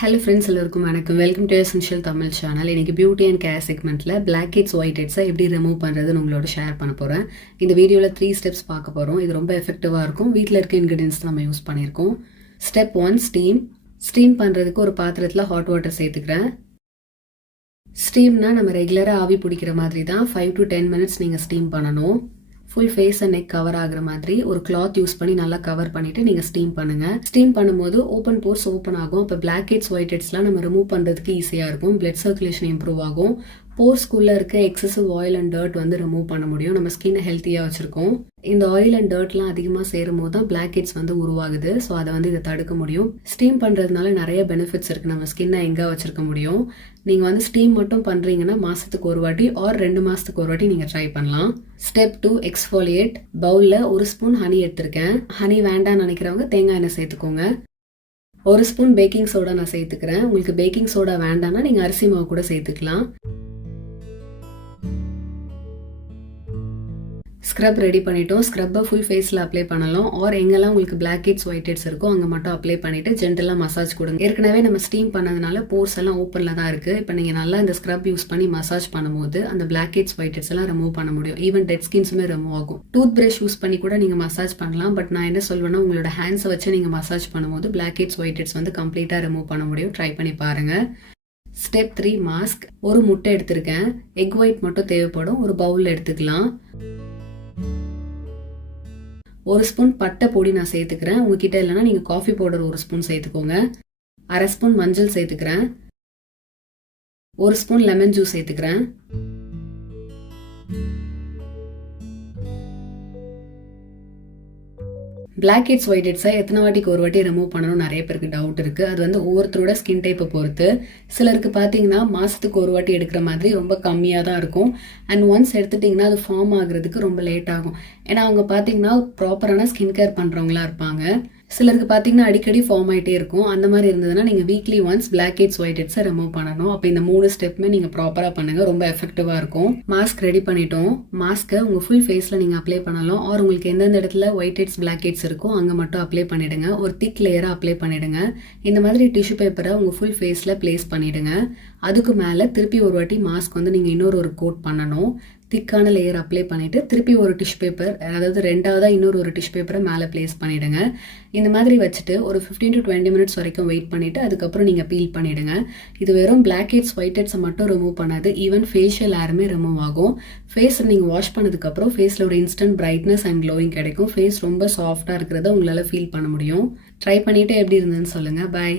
Hello friends, எல்லாருக்கும் வணக்கம். Welcome to essential Tamil channel. இன்னைக்கு பியூட்டி அண்ட் கேர் செக்மெண்ட்டில் பிளாக் ஹெட்ஸ் ஒயிட் ஹெட்ஸை எப்படி ரிமூவ் பண்ணுறதுன்னு உங்களோட ஷேர் பண்ண போகிறேன். இந்த வீடியோவில் 3 ஸ்டெப்ஸ் பார்க்க போகிறோம். இது ரொம்ப எஃபெக்டிவாக இருக்கும். வீட்டில் இருக்க இன்க்ரீடியன்ஸ் நம்ம யூஸ் பண்ணியிருக்கோம். ஸ்டெப் 1, ஸ்டீம் பண்ணுறதுக்கு ஒரு பாத்திரத்தில் ஹாட் வாட்டர் சேர்த்துக்கிறேன். ஸ்டீம்னா நம்ம ரெகுலராக ஆவி பிடிக்கிற மாதிரி தான் 5 to 10 மினிட்ஸ் நீங்கள் ஸ்டீம் பண்ணணும். Full face and neck cover ஆகுற மாதிரி ஒரு கிளாத் யூஸ் பண்ணி நல்லா கவர் பண்ணிட்டு நீங்க ஸ்டீம் பண்ணுங்க. ஸ்டீம் பண்ணும்போது ஓப்பன் போர்ஸ் ஓப்பன் ஆகும். இப்போ பிளாக் ஹெட்ஸ் ஒயிட் ஹெட்ஸ்லாம் நம்ம ரிமூவ் பண்றதுக்கு ஈஸியா இருக்கும். பிளட் சர்க்குலேஷன் இம்ப்ரூவ் ஆகும். போர்ஸ்குள்ள இருக்க எக்ஸசிவ் ஆயில் அண்ட் டர்ட் வந்து ரிமூவ் பண்ண முடியும். நம்ம ஸ்கின்னை ஹெல்த்தியா வச்சிருக்கோம். இந்த ஆயில் அண்ட் டர்ட்லாம் அதிகமாக சேரும் போது தான் பிளாக் ஹெட்ஸ் வந்து உருவாகுது. ஸோ அதை வந்து இதை தடுக்க முடியும். ஸ்டீம் பண்றதுனால நிறைய பெனிஃபிட்ஸ் இருக்கு. நம்ம ஸ்கின்னை எங்க வச்சிருக்க முடியும். நீங்க வந்து ஸ்டீம் மட்டும் பண்றீங்கன்னா மாசத்துக்கு ஒரு வாட்டி ஆர் 2 மாசத்துக்கு ஒரு வாட்டி நீங்க ட்ரை பண்ணலாம். Step 2, exfoliate. பவுல்ல 1 ஸ்பூன் ஹனி எடுத்திருக்கேன். ஹனி வேண்டாம்னு நினைக்கிறவங்க தேங்காய் எண்ணெய் சேர்த்துக்கோங்க. 1 ஸ்பூன் பேக்கிங் சோடா நான் சேர்த்துக்கிறேன். உங்களுக்கு பேக்கிங் சோடா வேண்டாம்னா நீங்க அரிசி மாவு கூட சேர்த்துக்கலாம். ஸ்க்ரப் ரெடி பண்ணிட்டோம். ஸ்க்ரப்பை ஃபுல் ஃபேஸில் அப்ளை பண்ணலாம். ஆர் எங்கெல்லாம் உங்களுக்கு பிளாக் ஹெட்ஸ் ஒயிட் ஹெட்ஸ் இருக்கோ அங்கே மட்டும் அப்ளை பண்ணிட்டு ஜென்டலாக மசாஜ் கொடுங்க. ஏற்கனவே நம்ம ஸ்டீம் பண்ணதுனால போர்ஸ் எல்லாம் ஓப்பனில் தான் இருக்கு. இப்போ நீங்கள் நல்லா இந்த ஸ்க்ரப் யூஸ் பண்ணி மசாஜ் பண்ணும்போது அந்த பிளாக் ஹெட்ஸ் ஒயிட் ஹெட்ஸ் எல்லாம் ரிமூவ் பண்ண முடியும். ஈவன் டெட் ஸ்கின்ஸுமே ரிமூவ் ஆகும். டூத் பிரஷ் யூஸ் பண்ணி கூட நீங்கள் மசாஜ் பண்ணலாம். பட் நான் என்ன சொல்வேன்னா, உங்களோட ஹேண்ட்ஸை வச்சு நீங்கள் மசாஜ் பண்ணும்போது பிளாக் ஹெட்ஸ் ஒயிட் ஹெட்ஸ் வந்து கம்ப்ளீட்டாக ரிமூவ் பண்ண முடியும். ட்ரை பண்ணி பாருங்க. Step 3, mask. ஒரு முட்டை எடுத்திருக்கேன். எக் ஒயிட் மட்டும் தேவைப்படும். ஒரு பவுலில் எடுத்துக்கலாம். 1 ஸ்பூன் பட்டை பொடி நான் சேர்த்துக்கிறேன். உங்ககிட்ட இல்லைன்னா நீங்கள் காஃபி பவுடர் 1 ஸ்பூன் சேர்த்துக்கோங்க. 1/2 ஸ்பூன் மஞ்சள் சேர்த்துக்கிறேன். 1 ஸ்பூன் லெமன் ஜூஸ் சேர்த்துக்கிறேன். பிளாக் ஹெட்ஸ் ஒயிட் ஹெட்ஸை எத்தனை வாட்டிக்கு ஒரு வாட்டி ரிமூவ் பண்ணணும் நிறைய பேருக்கு டவுட் இருக்கு. அது வந்து ஒவ்வொருத்தரோட ஸ்கின் டைப்பை பொறுத்து. சிலருக்கு பார்த்தீங்கன்னா மாசத்துக்கு ஒரு வாட்டி எடுக்கிற மாதிரி ரொம்ப கம்மியாக தான் இருக்கும். அண்ட் ஒன்ஸ் எடுத்துட்டிங்கன்னா அது ஃபார்ம் ஆகுறதுக்கு ரொம்ப லேட் ஆகும். ஏன்னா அவங்க பார்த்தீங்கன்னா ப்ராப்பரான ஸ்கின் கேர் பண்ணுறவங்களா இருப்பாங்க. சிலருக்கு பார்த்தீங்கன்னா அடிக்கடி ஃபார்ம் ஆகிட்டே இருக்கும். அந்த மாதிரி இருந்ததுன்னா நீங்கள் weekly once black heads white ஹெட்ஸை ரிமூவ் பண்ணணும். அப்போ இந்த 3 ஸ்டெப்புமே நீங்கள் ப்ராப்பராக பண்ணுங்க. ரொம்ப எஃபெக்டிவாக இருக்கும். மாஸ்க் ரெடி பண்ணிட்டோம். மாஸ்க்கை உங்கள் ஃபுல் ஃபேஸில் நீங்கள் அப்ளை பண்ணலாம். ஆர் உங்களுக்கு எந்தெந்த இடத்துல ஒயிட் ஹெட்ஸ் பிளாக் ஹெட்ஸ் இருக்கோ அங்கே மட்டும் அப்ளை பண்ணிடுங்க. ஒரு திக் லேயராக அப்ளை பண்ணிடுங்க. இந்த மாதிரி டிஷ்யூ பேப்பரை உங்கள் ஃபுல் ஃபேஸில் பிளேஸ் பண்ணிடுங்க. அதுக்கு மேலே திருப்பி ஒரு வாட்டி மாஸ்க் வந்து நீங்கள் இன்னொரு கோட் பண்ணணும். திக்கான லேயர் அப்ளை பண்ணிட்டு திருப்பி ஒரு டிஷ்யூ பேப்பர், அதாவது ரெண்டாவதா இன்னொரு டிஷ்யூ பேப்பரை மேலே பிளேஸ் பண்ணிடுங்க. இந்த மாதிரி வச்சுட்டு ஒரு 15 to 20 மினிட்ஸ் வரைக்கும் வெயிட் பண்ணிட்டு அதுக்கப்புறம் நீங்க பீல் பண்ணிடுங்க. இது வெறும் பிளாக் ஹெட்ஸ் ஒயிட் ஹெட்ஸை மட்டும் ரிமூவ் பண்ணாது, ஈவன் ஃபேஷியல் ஹேருமே ரிமூவ் ஆகும். ஃபேஸ் நீங்க வாஷ் பண்ணதுக்கு அப்புறம் ஃபேஸ்ல ஒரு இன்ஸ்டன்ட் பிரைட்னஸ் அண்ட் க்ளோயிங் கிடைக்கும். ஃபேஸ் ரொம்ப சாஃப்டா இருக்கிறத உங்களால ஃபீல் பண்ண முடியும். ட்ரை பண்ணிட்டு எப்படி இருந்ததுன்னு சொல்லுங்க. பை.